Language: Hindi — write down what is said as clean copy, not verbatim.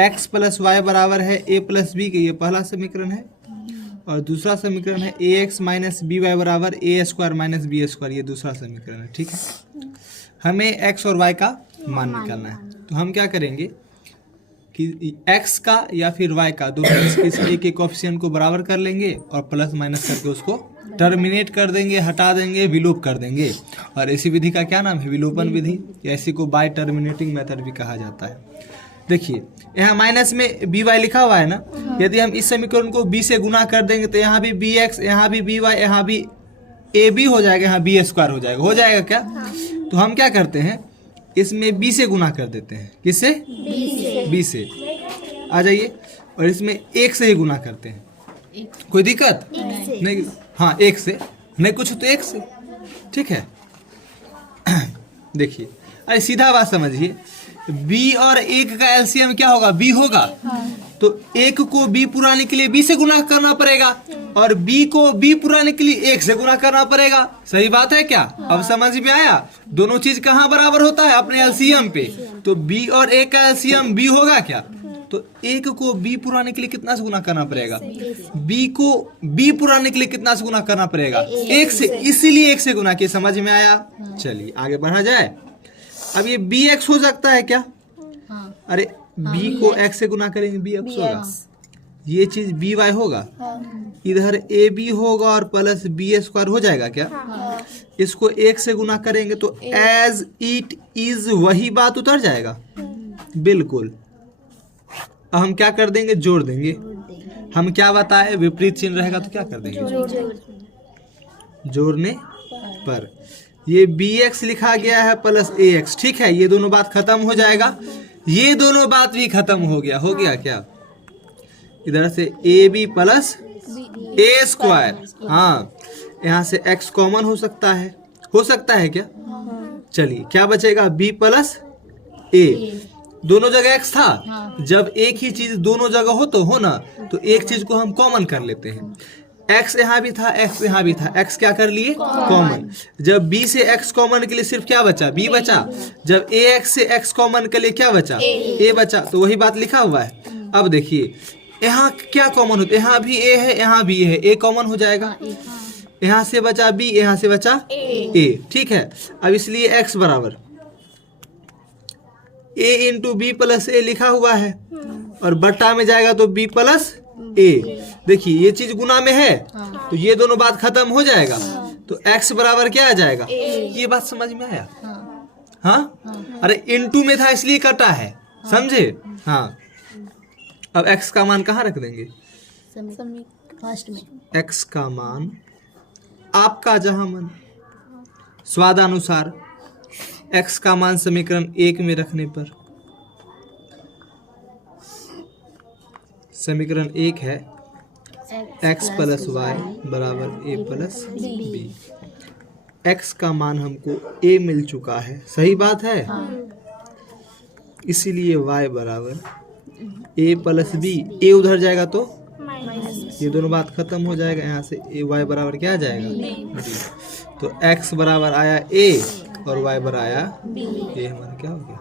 x प्लस वाई बराबर है a प्लस बी के, ये पहला समीकरण है। और दूसरा समीकरण है ax माइनस बी वाई बराबर a square minus b square, ये दूसरा समीकरण है। ठीक है, हमें x और y का मान निकालना है। तो हम क्या करेंगे कि x का या फिर y का दोनों इस a के कोएफिशिएंट को बराबर कर लेंगे और प्लस माइनस करके उसको टर्मिनेट कर देंगे, हटा देंगे, विलोप कर देंगे। और ऐसी विधि का क्या नाम है? विलोपन विधि। ऐसी को बाय टर्मिनेटिंग मेथड भी कहा जाता है। देखिए यहाँ माइनस में बी वाई लिखा हुआ है ना, यदि हम इस समीकरण को b से गुना कर देंगे तो यहाँ भी बी एक्स, यहाँ भी बी वाई, यहाँ भी ए बी हो जाएगा, यहाँ बी स्क्वायर हो जाएगा। हो जाएगा क्या? तो हम क्या करते हैं, इसमें b से गुना कर देते हैं। किससे? b से। आ जाइए, और इसमें 1 से ही गुना करते हैं। कोई दिक्कत नहीं? हाँ, 1 से नहीं, कुछ तो 1 से। ठीक है, देखिए, अरे सीधा बात समझिए, b और 1 का एलसीएम क्या होगा? b होगा। तो 1 को b पुराने के लिए b से गुना करना पड़ेगा और b को b पुराने के लिए 1 से गुना करना पड़ेगा। सही बात है क्या? अब समझ में आया? दोनों चीज कहाँ बराबर होता है? अपने एलसीएम पे। तो b और 1 का एलसीएम b होगा क्या? तो 1 को b पुराने के लिए कितना से गुना करना पड़ेगा? b को b पुराने के लिए कितना से गुना करना पड़ेगा? 1 से, इसीलिए 1 से गुना किया। समझ में आया? चलिए आगे बढ़ा जाए। अब ये bx हो सकता है क्या? अरे b को x से गुना करेंगे bx होगा, ये चीज by होगा, इधर ab होगा और प्लस b स्क्वायर हो जाएगा क्या? इसको 1 से गुना करेंगे तो एज इट इज वही बात उतर जाएगा। बिल्कुल। अब हम क्या कर देंगे? जोड़ देंगे। हम क्या बताए? विपरीत चिन्ह रहेगा तो क्या कर देंगे? जोड़ने पर ये bx लिखा गया है प्लस ax। ठीक है, ये दोनों बात खत्म हो जाएगा। ये दोनों बात भी खत्म हो गया। हो गया क्या? इधर से ab प्लस a स्क्वायर। हाँ, यहाँ से x कॉमन हो सकता है। हो सकता है क्या? चलिए, क्या बचेगा? b plus a। दोनों जगह x था। जब एक ही चीज दोनों जगह हो ना, तो एक चीज को हम कॉमन कर लेते हैं। x यहाँ भी था, x यहाँ भी था, x क्या कर लिए? कॉमन। जब b से x कॉमन के लिए सिर्फ क्या बचा? b बचा। जब ax से x कॉमन के लिए क्या बचा? a बचा। तो वही बात लिखा हुआ है। अब देखिए, यहाँ क्या कॉमन होता है? यहाँ भी a है, यहाँ भी a है, a कॉमन हो जाएगा। यहाँ से बचा b, यहाँ से बचा a। ठीक है, अब इसलिए x बराबर a इंटू बी प्लस ए लिखा हुआ है और बट्टा में जाएगा तो b प्लस a। देखिए, ये चीज गुना में है तो ये दोनों बात खत्म हो जाएगा। तो x बराबर क्या आ जाएगा? ये बात समझ में आया? हाँ, अरे इंटू में था इसलिए कटा है, समझे? हाँ, अब x का मान कहाँ रख देंगे? फर्स्ट में। x का मान आपका जहां मन स्वादानुसार, x का मान समीकरण 1 में रखने पर समीकरण 1 है x प्लस वाई बराबर a प्लस बी। x का मान हमको a मिल चुका है। सही बात है? इसीलिए y बराबर a प्लस बी। a उधर जाएगा तो ये दोनों बात खत्म हो जाएगा। यहाँ से a y बराबर क्या आ जाएगा? b। तो x बराबर आया a और y बराबर आया a। हमारा क्या हो गया?